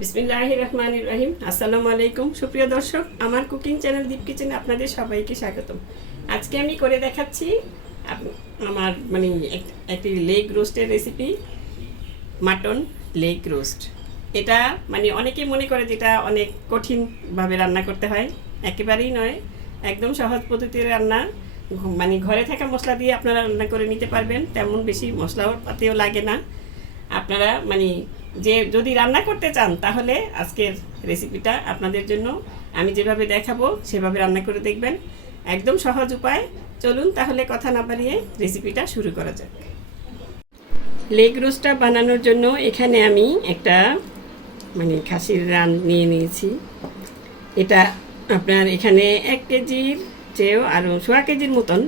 বিসমিল্লাহির রহমানির রহিম। আসসালামু আলাইকুম সুপ্রিয় দর্শক, আমার কুকিং চ্যানেল দীপ কিচেনে আপনাদের সবাইকে স্বাগতম। আজকে আমি করে দেখাচ্ছি আমার একটি লেগ রোস্টের রেসিপি, মাটন লেগ রোস্ট। এটা অনেকেই মনে করে যেটা অনেক কঠিনভাবে রান্না করতে হয়। একেবারেই নয়, একদম সহজ পদ্ধতির রান্না। ঘরে থাকা মশলা দিয়ে আপনারা রান্না করে নিতে পারবেন, তেমন বেশি মশলাও পাতিও লাগে না। আপনারা যে যদি রান্না করতে চান তাহলে আজকের রেসিপিটা আপনাদের জন্য আমি যেভাবে দেখাবো সেভাবে রান্না করে দেখবেন, একদম সহজ উপায়। চলুন তাহলে কথা না বাড়িয়ে রেসিপিটা শুরু করা যাক। লেগ রোস্টটা বানানোর জন্য এখানে আমি একটা খাসির রান নিয়ে নিয়েছি। এটা আপনার এখানে 1 কেজির চেয়েও আরও 1.25 কেজির মতন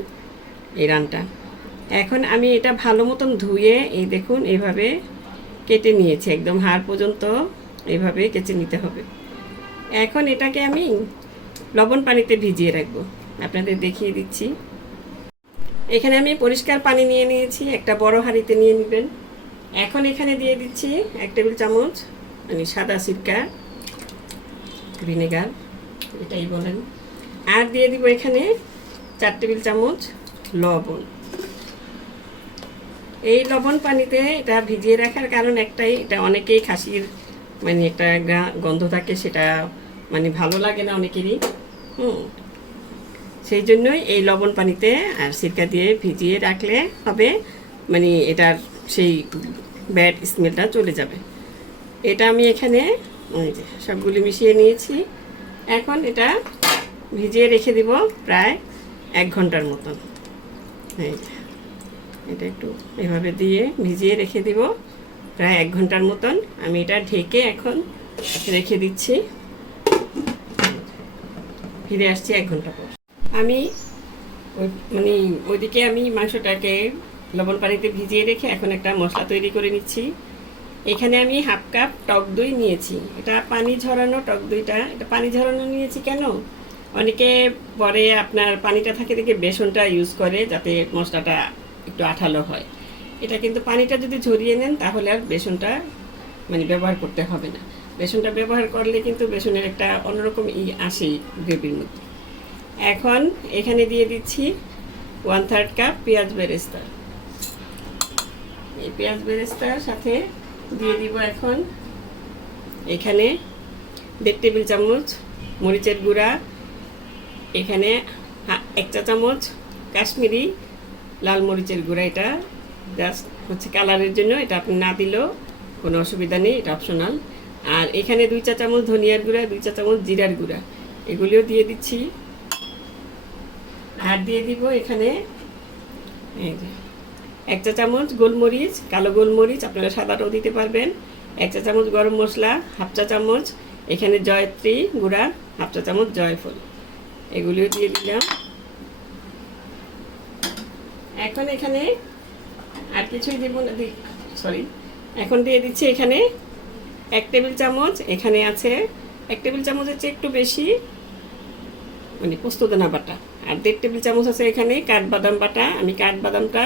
এই রানটা। এখন আমি এটা ভালো মতন ধুয়ে এই দেখুন এইভাবে কেটে নিয়েছি, একদম হাড় পর্যন্ত এইভাবে কেটে নিতে হবে। এখন এটাকে আমি লবণ পানিতে ভিজিয়ে রাখবো, আপনাদের দেখিয়ে দিচ্ছি। এখানে আমি পরিষ্কার পানি নিয়ে নিয়েছি, একটা বড় হাঁড়িতে নিয়ে নেবেন। এখন এখানে দিয়ে দিচ্ছি 1 টেবিল চামচ সাদা সিরকা, ভিনেগার এটাই বলেন। আর দিয়ে দিব এখানে 4 টেবিল চামচ লবণ। এই লবণ পানিতে এটা ভিজিয়ে রাখার কারণ একটাই, এটা অনেকেই খাসির একটা গন্ধ থাকে, সেটা ভালো লাগে না অনেকেরই। সেই জন্যই এই লবণ পানিতে আর সিরকা দিয়ে ভিজিয়ে রাখলে হবে, এটার সেই ব্যাড স্মেলটা চলে যাবে। এটা আমি এখানে সবগুলি মিশিয়ে নিয়েছি। এখন এটা ভিজিয়ে রেখে দিব প্রায় 1 ঘন্টার মতন। এটা একটু এভাবে দিয়ে ভিজিয়ে রেখে দিব প্রায় 1 ঘন্টার মতন। আমি এটা ঢেকে এখন রেখে দিচ্ছি। ফিরে আসছি 1 ঘন্টা পর। আমি ওইদিকে আমি মাংসটাকে লবণ পানিতে ভিজিয়ে রেখে এখন একটা মশলা তৈরি করে নিচ্ছি। এখানে আমি 1/2 কাপ টক দই নিয়েছি। এটা পানি ঝরানো টক দইটা। এটা পানি ঝরানো নিয়েছি কেন, অনেকে পরে আপনার পানিটা থাকে দেখে বেসনটা ইউজ করে যাতে মশলাটা একটু আঠালো হয়। এটা কিন্তু পানিটা যদি ঝরিয়ে নেন তাহলে আর বেসনটা ব্যবহার করতে হবে না। বেসনটা ব্যবহার করলে কিন্তু বেসনের একটা অন্যরকম আসেই গ্রেভির মধ্যে। এখন এখানে দিয়ে দিচ্ছি 1/3 কাপ পেঁয়াজ বেরেস্তা। এই পেঁয়াজ বেরেস্তার সাথে দিয়ে দিব এখন এখানে 1.5 টেবিল চামচ মরিচের গুঁড়া, এখানে 1 চা চামচ কাশ্মীরি লাল মরিচের গুঁড়া। এটা জাস্ট হচ্ছে কালারের জন্য, এটা আপনি না দিলেও কোনো অসুবিধা নেই, এটা অপশনাল। আর এখানে 2 চা চামচ ধনিয়ার গুঁড়া, 2 চা চামচ জিরার গুঁড়া, এগুলিও দিয়ে দিচ্ছি। আর দিয়ে দিব এখানে 1 চা চামচ গোলমরিচ, কালো গোলমরিচ, আপনারা সাদাটাও দিতে পারবেন। 1 চা চামচ গরম মশলা, 1/2 চা চামচ এখানে জয়ত্রী গুঁড়া, 1/2 চা চামচ জয়ফল, এগুলিও দিয়ে দিলাম। এখন এখানে আর কিছুই দেব না, এখন দিয়ে দিচ্ছি এখানে 1 টেবিল চামচ, এখানে আছে 1 টেবিল চামচের চেয়ে একটু বেশি পোস্তদানা বাটা। আর 1.5 টেবিল চামচ আছে এখানে কাঠবাদাম বাটা। আমি কাঠবাদামটা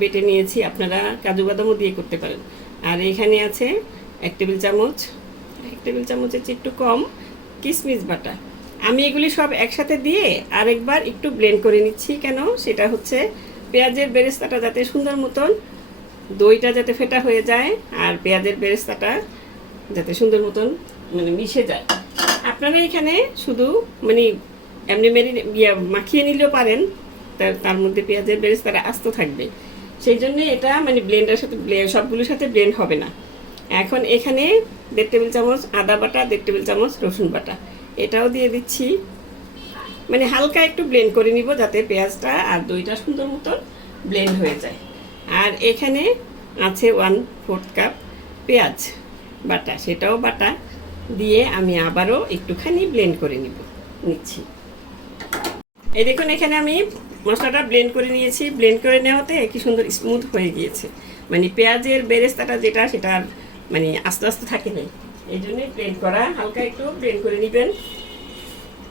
বেটে নিয়েছি, আপনারা কাজু বাদামও দিয়ে করতে পারেন। আর এখানে আছে 1 টেবিল চামচ, 1 টেবিল চামচের চেয়ে একটু কম কিশমিশ বাটা। আমি এগুলি সব একসাথে দিয়ে আরেকবার একটু ব্লেন্ড করে নিচ্ছি। কেন, সেটা হচ্ছে পেঁয়াজের বেরেস্তাটা যাতে সুন্দর মতন, দইটা যাতে ফেটা হয়ে যায় আর পেঁয়াজের বেরেস্তাটা যাতে সুন্দর মতন মিশে যায়। আপনারা এখানে শুধু এমনি মাখিয়ে নিলেও পারেন, তার মধ্যে পেঁয়াজের বেরেস্তাটা আস্ত থাকবে। সেই জন্যে এটা ব্লেন্ডের সাথে সবগুলোর সাথে ব্লেন্ড হবে না। এখন এখানে 1.5 টেবিল চামচ আদা বাটা, 1.5 টেবিল চামচ রসুন বাটা, এটাও দিয়ে দিচ্ছি। হালকা একটু ব্লেন্ড করে নিব যাতে পেঁয়াজটা আর দইটা সুন্দর মতন ব্লেন্ড হয়ে যায়। আর এখানে আছে 1/4 কাপ পেঁয়াজ বাটা, সেটাও বাটা দিয়ে আমি আবারও একটুখানি ব্লেন্ড করে নিচ্ছি। এই দেখুন এখানে আমি মশলাটা ব্লেন্ড করে নিয়েছি। ব্লেন্ড করে নেওয়াতে কি সুন্দর স্মুথ হয়ে গিয়েছে। পেঁয়াজের বেরেস্তাটা যেটা, সেটা আস্তে আস্তে থাকে না, এই জন্যই ব্লেন্ড করা। হালকা একটু ব্লেন্ড করে নেবেন।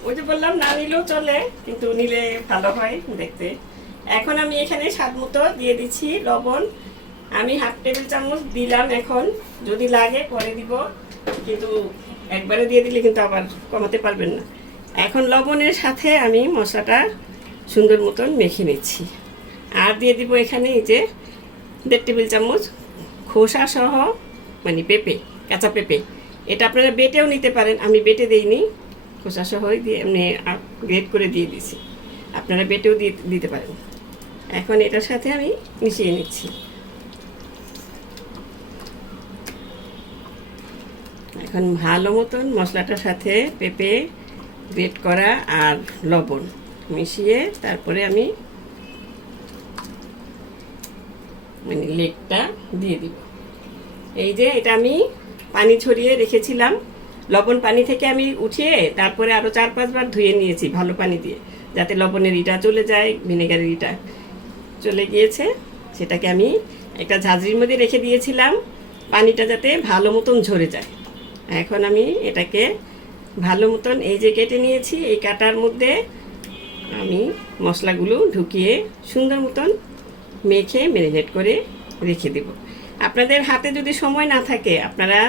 ওই যে বললাম, না নিলেও চলে, কিন্তু নিলে ভালো হয় দেখতে। এখন আমি এখানে স্বাদ মতো দিয়ে দিচ্ছি লবণ। আমি 1/2 টেবিল চামচ দিলাম, এখন যদি লাগে পরে দিব। কিন্তু একবারে দিয়ে দিলে কিন্তু আবার কমাতে পারবেন না। এখন লবণের সাথে আমি মশলাটা সুন্দর মতন মেখে নিচ্ছি। আর দিয়ে দিব এখানে এই যে 1.5 টেবিল চামচ খোসা সহ মানে পেঁপে, কাঁচা পেঁপে। এটা আপনারা বেটেও নিতে পারেন, আমি বেটে দিইনি, খোসা সহই দিয়ে এমনি গ্রেট করে দিয়ে দিয়েছি, আপনারা বেটেও দিতে পারেন। এখন এটার সাথে আমি মিশিয়ে নিচ্ছি। এখন ভালো মতন মশলাটার সাথে পেঁপে গ্রেট করা আর লবণ মিশিয়ে তারপরে আমি মানে লেগটা দিয়ে দিব। এই যে এটা আমি পানি ছড়িয়ে রেখেছিলাম, লবণ পানি থেকে আমি উঠিয়ে তারপরে আরও 4-5 বার ধুয়ে নিয়েছি ভালো পানি দিয়ে, যাতে লবণের ইটা চলে যায়, ভিনেগারের ইটা চলে গিয়েছে। সেটাকে আমি একটা ঝাঁঝরির মধ্যে রেখে দিয়েছিলাম, পানিটা যাতে ভালো মতন ঝরে যায়। এখন আমি এটাকে ভালো মতন এই যে কেটে নিয়েছি, এই কাটার মধ্যে আমি মশলাগুলো ঢুকিয়ে সুন্দর মতন মেখে ম্যারিনেট করে রেখে দেব। আপনাদের হাতে যদি সময় না থাকে আপনারা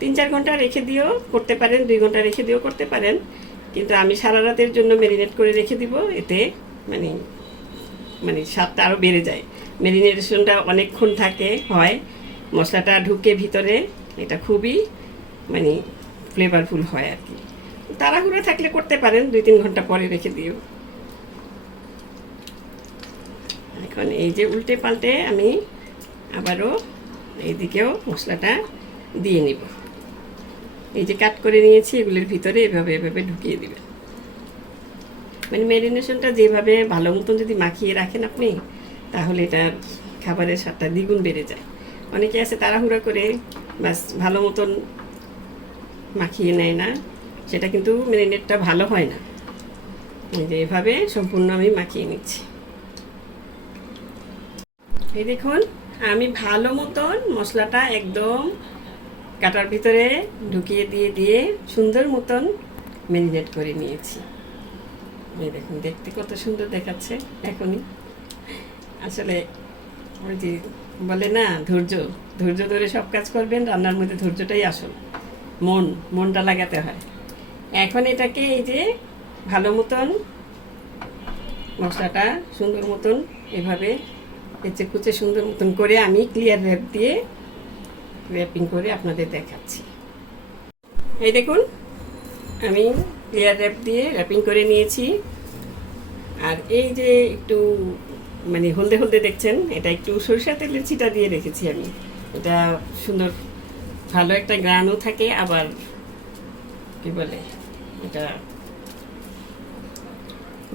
3-4 ঘন্টা রেখে দিয়েও করতে পারেন, 2 ঘন্টা রেখে দিয়েও করতে পারেন, কিন্তু আমি সারা রাতের জন্য ম্যারিনেট করে রেখে দিব। এতে মানে মানে স্বাদটা আরও বেড়ে যায়, ম্যারিনেশনটা অনেকক্ষণ হয়, মশলাটা ঢুকে ভিতরে, এটা খুবই মানে ফ্লেভারফুল হয় আর কি। তাড়াহুড়ো থাকলে করতে পারেন 2-3 ঘন্টা পরে রেখে দিও। এখন এই যে উল্টে পাল্টে আমি আবারও এইদিকেও মশলাটা দিয়ে নিব। এই যে কাট করে নিয়েছি এগুলোর ভিতরে এভাবে এভাবে ঢুকিয়ে দিবেন। মানে ম্যারিনেশনটা যেভাবে ভালো মতন যদি মাখিয়ে রাখেন আপনি, তাহলে এটার খাবারের স্বাদটা দ্বিগুণ বেড়ে যায়। অনেকে আছে তাড়াহুড়া করে বাস ভালো মতন মাখিয়ে নেয় না, সেটা কিন্তু ম্যারিনেটটা ভালো হয় না। এই যে এভাবে সম্পূর্ণ আমি মাখিয়ে নিচ্ছি। এই দেখুন আমি ভালো মতন মশলাটা একদম কাটার ভিতরে ঢুকিয়ে দিয়ে সুন্দর মতন ম্যারিনেট করে নিয়েছি। এই দেখুন দেখতে কত সুন্দর দেখাচ্ছে এখনই। আসলে ওই যে বলে না ধৈর্য ধরে সব কাজ করবেন, রান্নার মধ্যে ধৈর্যটাই আসল, মনটা লাগাতে হয়। এখন এটাকে এই যে ভালো মতন মশলাটা সুন্দর মতন এভাবে কুচে কুচে সুন্দর মতন করে আমি ক্লিয়ার র্যাপ দিয়ে র্যাপিং করে আপনাদের দেখাচ্ছি। এই দেখুন আমি ক্লিয়ার র্যাপ দিয়ে র্যাপিং করে নিয়েছি। আর এই যে একটু মানে হলদে হলদে দেখছেন, এটা একটু সরিষা তেলের ছিটা দিয়ে রেখেছি আমি। এটা সুন্দর ভালো একটা গ্রানও থাকে, আবার কি বলে এটা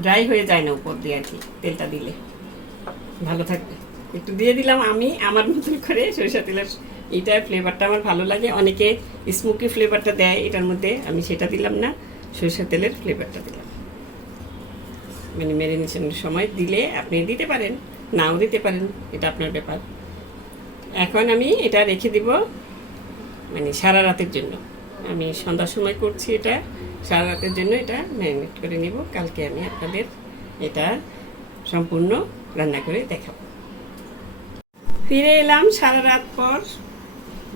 ড্রাই হয়ে যায় না উপর দিয়ে আর কি, তেলটা দিলে ভালো থাকবে। একটু দিয়ে দিলাম আমি আমার মতন করে সরিষা তেলের, এইটার ফ্লেভারটা আমার ভালো লাগে। অনেকে স্মোকি ফ্লেভারটা দেয় এটার মধ্যে, আমি সেটা দিলাম না, সরিষা তেলের ফ্লেভারটা দিলাম। মানে ম্যারিনেশনের সময় দিলে আপনি দিতে পারেন, নাও দিতে পারেন, এটা আপনার ব্যাপার। এখন আমি এটা রেখে দিব মানে সারা রাতের জন্য। আমি সন্ধ্যার সময় করছি, এটা সারা রাতের জন্য এটা ম্যারিনেট করে নিব। কালকে আমি আপনাদের এটা সম্পূর্ণ রান্না করে দেখাবো। ফিরে এলাম সারা রাত পর,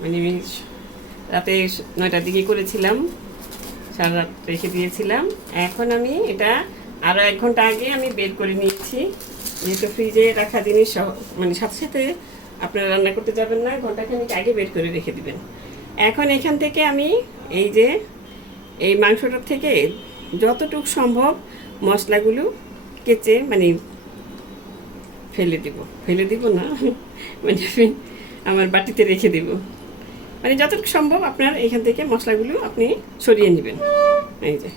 মানে রাতে 9টার দিকে করেছিলাম, সারা রাত রেখে দিয়েছিলাম। এখন আমি এটা আরও 1 ঘন্টা আগে আমি বের করে নিয়েছি, যেহেতু ফ্রিজে রাখা জিনিস মানে সাথে সাথে আপনারা রান্না করতে যাবেন না, ঘন্টাখানিক আগে বের করে রেখে দিবেন। এখন এখান থেকে আমি এই যে এই মাংসটার থেকে যতটুকু সম্ভব মশলাগুলো কেচে মানে ফেলে দিব না মানে আমার বাটিতে রেখে দিব। মানে যতটুকু সম্ভব আপনার এখান থেকে মশলাগুলো আপনি সরিয়ে নেবেন। এই যে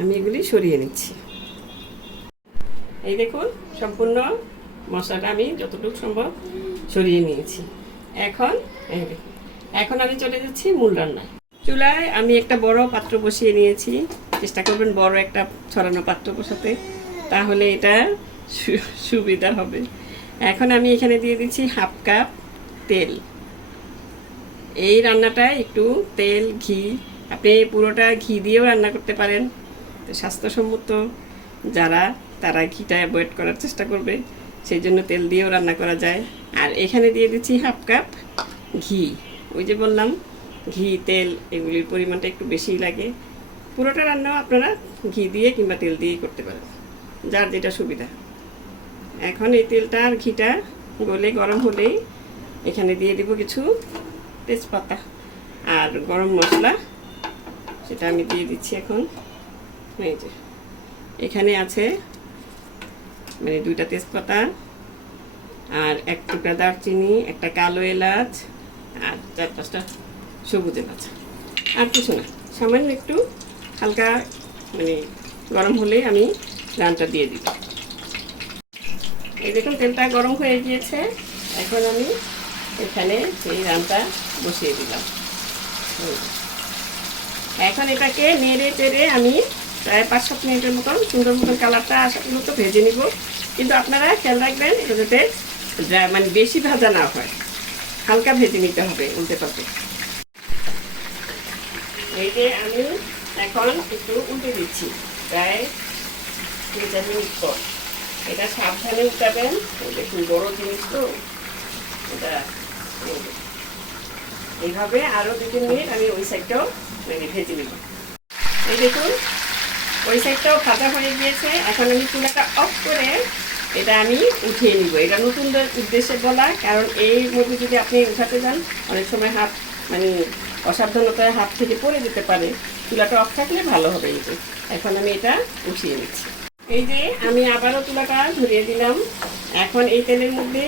আমি এগুলি সরিয়ে নিচ্ছি। এই দেখুন সম্পূর্ণ মশলাটা আমি যতটুকু সম্ভব সরিয়ে নিয়েছি। এখন আমি চলে যাচ্ছি মূল রান্নায়। চুলায় আমি একটা বড় পাত্র বসিয়ে নিয়েছি, চেষ্টা করবেন বড় একটা ছড়ানো পাত্র বসাতে, তাহলে এটা সুবিধা হবে। এখন আমি এখানে দিয়ে দিচ্ছি 1/2 কাপ তেল। এই রান্নাটায় একটু তেল ঘি, আপনি পুরোটা ঘি দিয়েও রান্না করতে পারেন, স্বাস্থ্যসম্মত যারা তারা ঘিটা অ্যাভয়েড করার চেষ্টা করবে, সেই জন্য তেল দিয়েও রান্না করা যায়। আর এখানে দিয়ে দিচ্ছি 1/2 কাপ ঘি, ওই যে বললাম ঘি তেল এগুলির পরিমাণটা একটু বেশিই লাগে। পুরোটা রান্নাও আপনারা ঘি দিয়ে কিংবা তেল দিয়েই করতে পারেন, যার যেটা সুবিধা। এখন এই তেলটা আর ঘিটা গলে গরম হলেই এখানে দিয়ে দিব কিছু তেজপাতা আর গরম মশলা, সেটা আমি দিয়ে দিচ্ছি এখন। এই যে এখানে আছে মানে 2টা তেজপাতা আর 1 টুকরা দারচিনি, একটা কালো এলাচ আর 4-5টা সবুজ এলাচ, আর কিছু না, সামান্য একটু হালকা মানে গরম হলে আমি রানটা দিয়ে দিব। এই দেখুন তেলটা গরম হয়ে গিয়েছে, এখন আমি এখানে সেই রানটা বসিয়ে দিলাম। এখন এটাকে নেড়ে চেড়ে আমি প্রায় 5-7 মিনিটের মতন সুন্দর মতন কালারটা আসার মতো ভেজে নিব। কিন্তু আপনারা খেয়াল রাখবেন এটা যাতে মানে বেশি ভাজা না হয়, হালকা ভেজে নিতে হবে উল্টে পাল্টে। এই যে আমি এখন একটু উল্টে দিচ্ছি প্রায় 3-4 মিনিট পর। এটা সাবধানে উল্টাবেন, দেখুন বড় জিনিস তো এটা। এইভাবে আরও 2-3 মিনিট আমি ওই সাইডটাও মানে ভেজে নেব। এই দেখুন ওই সাইডটাও ভাজা হয়ে গিয়েছে, এখন আমি চুলাটা অফ করে এটা আমি উঠিয়ে নিব। এটা নতুনদের উদ্দেশ্যে বলা, কারণ এই মধ্যে যদি আপনি উঠাতে যান অনেক সময় হাত মানে অসাবধানতায় হাত থেকে পড়ে যেতে পারে। চুলাটা অফ থাকলে ভালো হবে। এই যে এখন আমি এটা উঠিয়ে নিচ্ছি। এই যে আমি আবারও চুলাটা ধরিয়ে দিলাম। এখন এই তেলের মধ্যে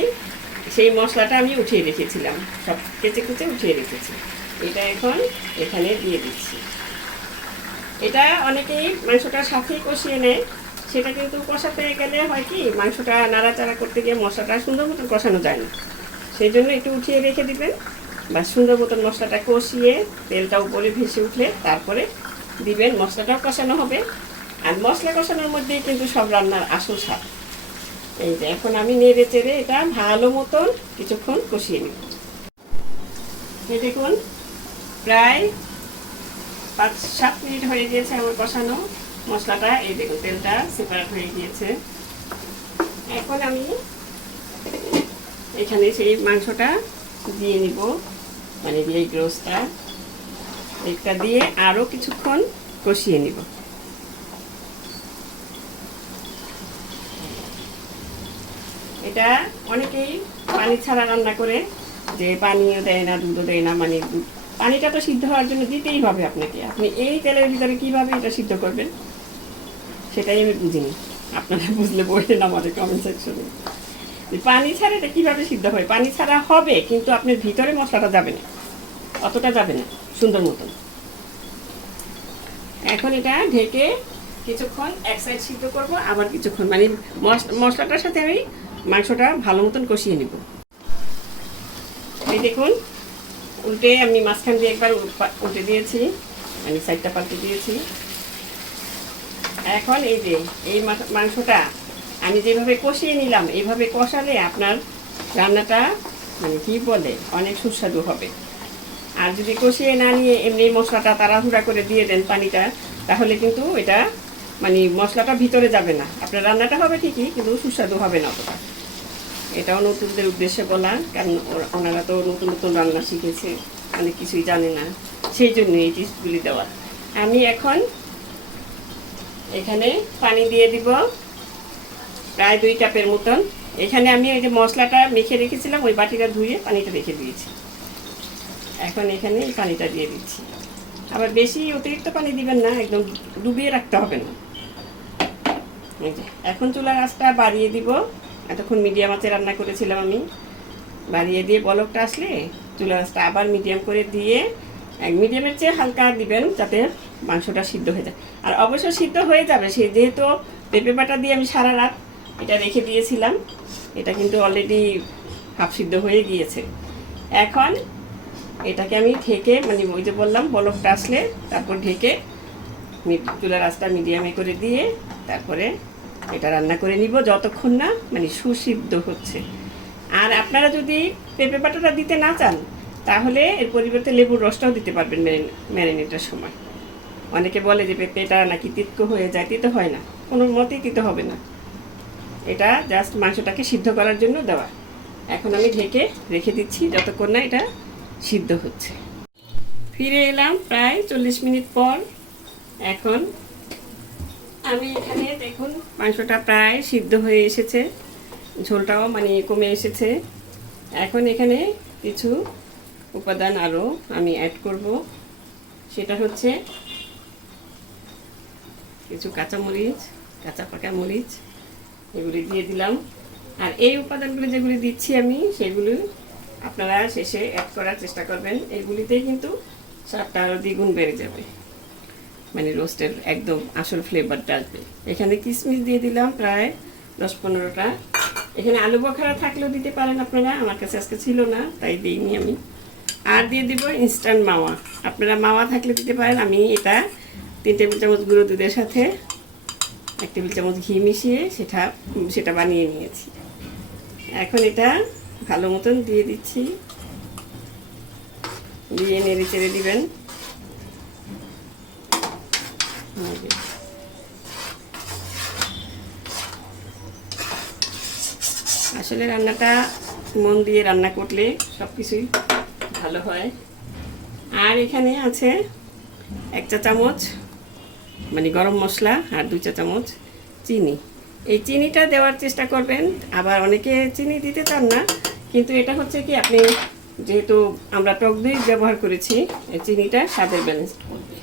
সেই মশলাটা আমি উঠিয়ে রেখেছিলাম, সব কেচে কুচে উঠিয়ে রেখেছি, এটা এখন এখানে দিয়ে দিচ্ছি। এটা অনেকেই মাংসটার সাথেই কষিয়ে নেয়, সেটা কিন্তু কষাতে গেলে হয় কি মাংসটা নাড়াচাড়া করতে গিয়ে মশলাটা সুন্দর মতন কষানো যায় না। সেই জন্য একটু উঠিয়ে রেখে দিবেন, বা সুন্দর মতন মশলাটা কষিয়ে তেলটা উপরে ভেসে উঠলে তারপরে দিবেন, মশলাটাও কষানো হবে। আর মশলা কষানোর মধ্যেই কিন্তু সব রান্নার আসল স্বাদ। এই যে এখন আমি নেড়ে চেড়ে এটা ভালো মতন কিছুক্ষণ কষিয়ে নিব। এই দেখুন প্রায় 5-7 মিনিট হয়ে গিয়েছে আমার কষানো মশলাটা। এই দেখুন তেলটা সেপারেট হয়ে গিয়েছে। এখন আমি এখানে সেই মাংসটা দিয়ে নিব, মানে এই গ্রোসটা এটা দিয়ে আরও কিছুক্ষণ কষিয়ে নিব। এটা অনেকেই পানি ছাড়া রান্না করে, যে পানিও দেয় না দুধও দেয় না, মানে পানিটা তো সিদ্ধ হওয়ার জন্য দিতেই হবে আপনাকে। আপনি এই তেলের ভিতরে কিভাবে এটা সিদ্ধ করবেন সেটাই আমি বুঝিনি, আপনারা বুঝলে বললেন আমাদের কমেন্ট সেকশনে। পানি ছাড়া এটা কীভাবে সিদ্ধ হয়? পানি ছাড়া হবে কিন্তু আপনার ভিতরে মশলাটা যাবে না, অতটা যাবে না সুন্দর মতন। এখন এটা ঢেকে কিছুক্ষণ এক সাইড সিদ্ধ করব, আবার কিছুক্ষণ মানে মশলাটার সাথে আমি মাংসটা ভালো মতন কষিয়ে নিব। এই দেখুন উল্টে আমি মাঝখান দিয়ে একবার উল্টে দিয়েছি, মানে সাইডটা পাল্টে দিয়েছি। এখন এই যে এই মাংসটা আমি যেভাবে কষিয়ে নিলাম, এইভাবে কষালে আপনার রান্নাটা মানে কী বলে অনেক সুস্বাদু হবে। আর যদি কষিয়ে না নিয়ে এমনি মশলাটা তাড়াহুড়া করে দিয়ে দেন পানিটা, তাহলে কিন্তু এটা মানে মশলাটা ভিতরে যাবে না, আপনার রান্নাটা হবে ঠিকই কিন্তু সুস্বাদু হবে না অতটা। এটাও নতুনদের উদ্দেশ্যে বলা, কারণ ওনারা তো নতুন নতুন রান্না শিখেছে, অনেক কিছুই জানে না, সেই জন্য এই টিপসগুলি দেওয়া। আমি এখন এখানে পানি দিয়ে দিব প্রায় 2 কাপের মতন। এখানে আমি ওই যে মশলাটা মেখে রেখেছিলাম ওই বাটিটা ধুয়ে পানিটা রেখে দিয়েছি। এখন এখানে এই পানিটা দিয়ে দিচ্ছি। আবার বেশি অতিরিক্ত পানি দিবেন না, একদম ডুবিয়ে রাখতে হবে না। এই যে এখন চুলার আঁচটা বাড়িয়ে দিব। এতক্ষণ মিডিয়াম আঁচে রান্না করেছিলাম আমি, বাড়িয়ে দিয়ে বলকটা আসলে চুলার আঁচটা আবার মিডিয়াম করে দিয়ে, মিডিয়ামের চেয়ে হালকা দিবেন যাতে মাংসটা সিদ্ধ হয়ে যায়। আর অবশ্য সিদ্ধ হয়ে যাবে, সে যেহেতু পেঁপে বাটা দিয়ে আমি সারা রাত এটা রেখে দিয়েছিলাম, এটা কিন্তু অলরেডি হাফ সিদ্ধ হয়ে গিয়েছে। এখন এটাকে আমি ঢেকে মানে ওই যে বললাম বলকটা আসলে তারপর ঢেকে চুলার আঁচটা মিডিয়ামে করে দিয়ে তারপরে এটা রান্না করে নিব যতক্ষণ না মানে সুসিদ্ধ হচ্ছে। আর আপনারা যদি পেঁপে বাটাটা দিতে না চান তাহলে এর পরিবর্তে লেবুর রসটাও দিতে পারবেন ম্যারিনেটের সময়। অনেকে বলে যে পেঁপেটা নাকি তিতকো হয়ে যায়, তিতো হয় না, কোনো মতেই তিতো হবে না, এটা জাস্ট মাংসটাকে সিদ্ধ করার জন্য দেওয়া। এখন আমি ঢেকে রেখে দিচ্ছি যতক্ষণ না এটা সিদ্ধ হচ্ছে। ফিরে এলাম প্রায় 40 মিনিট পর। এখন আমি এখানে দেখুন মাংসটা প্রায় সিদ্ধ হয়ে এসেছে, ঝোলটাও মানে কমে এসেছে। এখন এখানে কিছু উপাদান আরও আমি অ্যাড করব, সেটা হচ্ছে কিছু কাঁচামরিচ, কাঁচা পাকা মরিচ এগুলি দিয়ে দিলাম। আর এই উপাদানগুলি যেগুলি দিচ্ছি আমি সেগুলি আপনারা শেষে অ্যাড করার চেষ্টা করবেন। এগুলিতেই কিন্তু স্বাদটা আরও দ্বিগুণ বেড়ে যাবে, মানে রোস্টের একদম আসল ফ্লেভারটা আসবে। এখানে কিশমিশ দিয়ে দিলাম প্রায় 10-15টা। এখানে আলু বখরা থাকলেও দিতে পারেন আপনারা, আমার কাছে আজকে ছিল না তাই দিইনি আমি। আর দিয়ে দিব ইনস্ট্যান্ট মাওয়া, আপনারা মাওয়া থাকলে দিতে পারেন। আমি এটা 3 টেবিল চামচ গুঁড়ো দুধের সাথে 1 টেবিল চামচ ঘি মিশিয়ে সেটা বানিয়ে নিয়েছি। এখন এটা ভালো মতন দিয়ে দিচ্ছি, দিয়ে নেড়ে চেড়ে দিবেন। আসলে রান্নাটা মন দিয়ে রান্না করলে সব কিছুই ভালো হয়। আর এখানে আছে 1 চা চামচ মানে গরম মশলা আর 2 চা চামচ চিনি। এই চিনিটা দেওয়ার চেষ্টা করবেন, আবার অনেকে চিনি দিতে চান না, কিন্তু এটা হচ্ছে কি আপনি যেহেতু আমরা টক দই ব্যবহার করেছি, এই চিনিটা স্বাদের ব্যালেন্স করবে।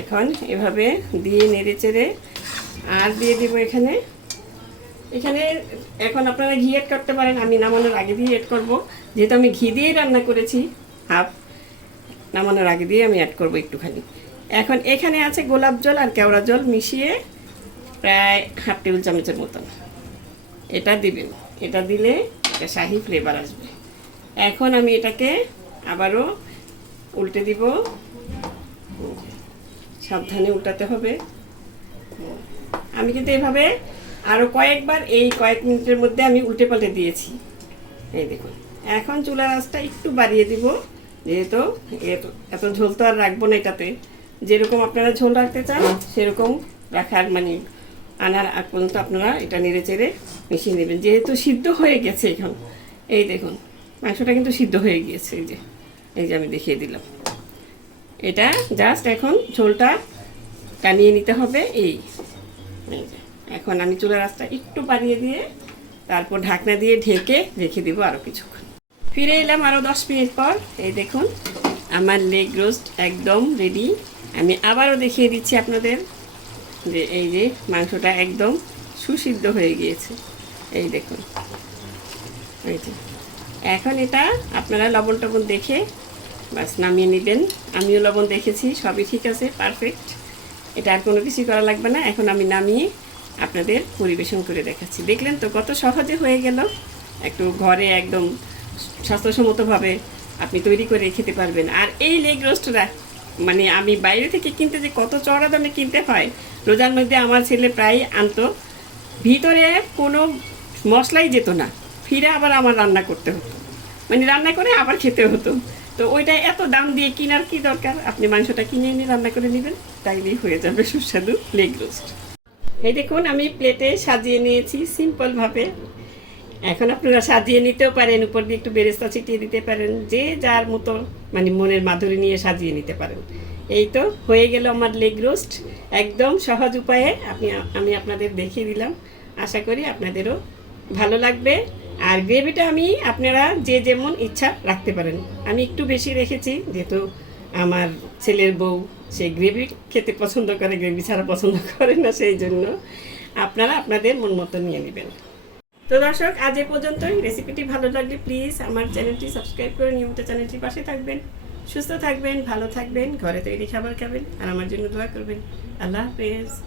এখন এভাবে দিয়ে নেড়ে চেড়ে আর দিয়ে দিব এখানে এখন আপনারা ঘি অ্যাড করতে পারেন, আমি নামানোর আগে দিয়ে অ্যাড করব, যেহেতু আমি ঘি দিয়েই রান্না করেছি হাফ, নামানোর আগে দিয়ে আমি অ্যাড করব একটুখানি। এখন এখানে আছে গোলাপ জল আর কেওড়া জল মিশিয়ে প্রায় 1/2 টেবিল চামচের মতন এটা দিবেন। এটা দিলে একটা শাহি ফ্লেভার আসবে। এখন আমি এটাকে আবারও উল্টে দিব, সাবধানে উল্টাতে হবে। আমি কিন্তু এভাবে আরও কয়েকবার এই কয়েক মিনিটের মধ্যে আমি উল্টে পাল্টে দিয়েছি। এই দেখুন, এখন চুলার আঁচটা একটু বাড়িয়ে দিব, যেহেতু এত ঝোল তো আর রাখবো না এটাতে। যেরকম আপনারা ঝোল রাখতে চান সেরকম রাখার মানে আনার আগ পর্যন্ত আপনারা এটা নেড়ে চেড়ে মিশিয়ে নেবেন। যেহেতু সিদ্ধ হয়ে গেছে এখন, এই দেখুন মাংসটা কিন্তু সিদ্ধ হয়ে গিয়েছে। এই যে আমি দেখিয়ে দিলাম, এটা জাস্ট এখন ঝোলটা টানিয়ে নিতে হবে। এই যে এখন আমি চুলার আঁচটা একটু বাড়িয়ে দিয়ে তারপর ঢাকনা দিয়ে ঢেকে রেখে দিব আরও কিছুক্ষণ। ফিরে এলাম আরও 10 মিনিট পর। এই দেখুন আমার লেগ রোস্ট একদম রেডি। আমি আবারও দেখিয়ে দিচ্ছি আপনাদের যে এই যে মাংসটা একদম সুসিদ্ধ হয়ে গিয়েছে। এই দেখুন, এই যে এখন এটা আপনারা লবণ টবণ দেখে বাস নামিয়ে নেবেন। আমিও লবণ দেখেছি, সবই ঠিক আছে, পারফেক্ট। এটা আর কোনো কিছু করা লাগবে না। এখন আমি নামিয়ে আপনাদের পরিবেশন করে দেখাচ্ছি। দেখলেন তো কত সহজে হয়ে গেল। একটু ঘরে একদম স্বাস্থ্যসম্মতভাবে আপনি তৈরি করে খেতে পারবেন। আর এই লেগ রোস্টটা মানে আমি বাইরে থেকে কিনতে যে কত চড়া দামে কিনতে হয়, রোজার মধ্যে আমার ছেলে প্রায় আনতো, ভিতরে কোনো মশলাই যেত না, ফিরে আবার আমার রান্না করতে হতো, মানে রান্না করে আবার খেতে হতো। তো ওইটা এত দাম দিয়ে কেনার কি দরকার, আপনি মাংসটা কিনে এনে রান্না করে নেবেন, তাইলেই হয়ে যাবে সুস্বাদু লেগ রোস্ট। এই দেখুন আমি প্লেটে সাজিয়ে নিয়েছি সিম্পলভাবে। এখন আপনারা সাজিয়ে নিতেও পারেন, উপর দিয়ে একটু বেরেস্তা ছিটিয়ে দিতে পারেন, যে যার মতো মানে মনের মাধুরী নিয়ে সাজিয়ে নিতে পারেন। এই তো হয়ে গেল আমার লেগ রোস্ট, একদম সহজ উপায়ে আমি আপনাদের দেখিয়ে দিলাম। আশা করি আপনাদেরও ভালো লাগবে। আর গ্রেভিটা আপনারা যে যেমন ইচ্ছা রাখতে পারেন। আমি একটু বেশি রেখেছি, যেহেতু আমার ছেলের বউ সে গ্রেভি খেতে পছন্দ করে, গ্রেভি ছাড়া পছন্দ করে না, সেই জন্য আপনারা আপনাদের মন মতো নিয়ে নেবেন। তো দর্শক, আজ এ পর্যন্তই। রেসিপিটি ভালো লাগলে প্লিজ আমার চ্যানেলটি সাবস্ক্রাইব করে নিয়মিত চ্যানেলটির পাশে থাকবেন। সুস্থ থাকবেন, ভালো থাকবেন, ঘরে তৈরি খাবার খাবেন, আর আমার জন্য দোয়া করবেন। আল্লাহ হাফেজ।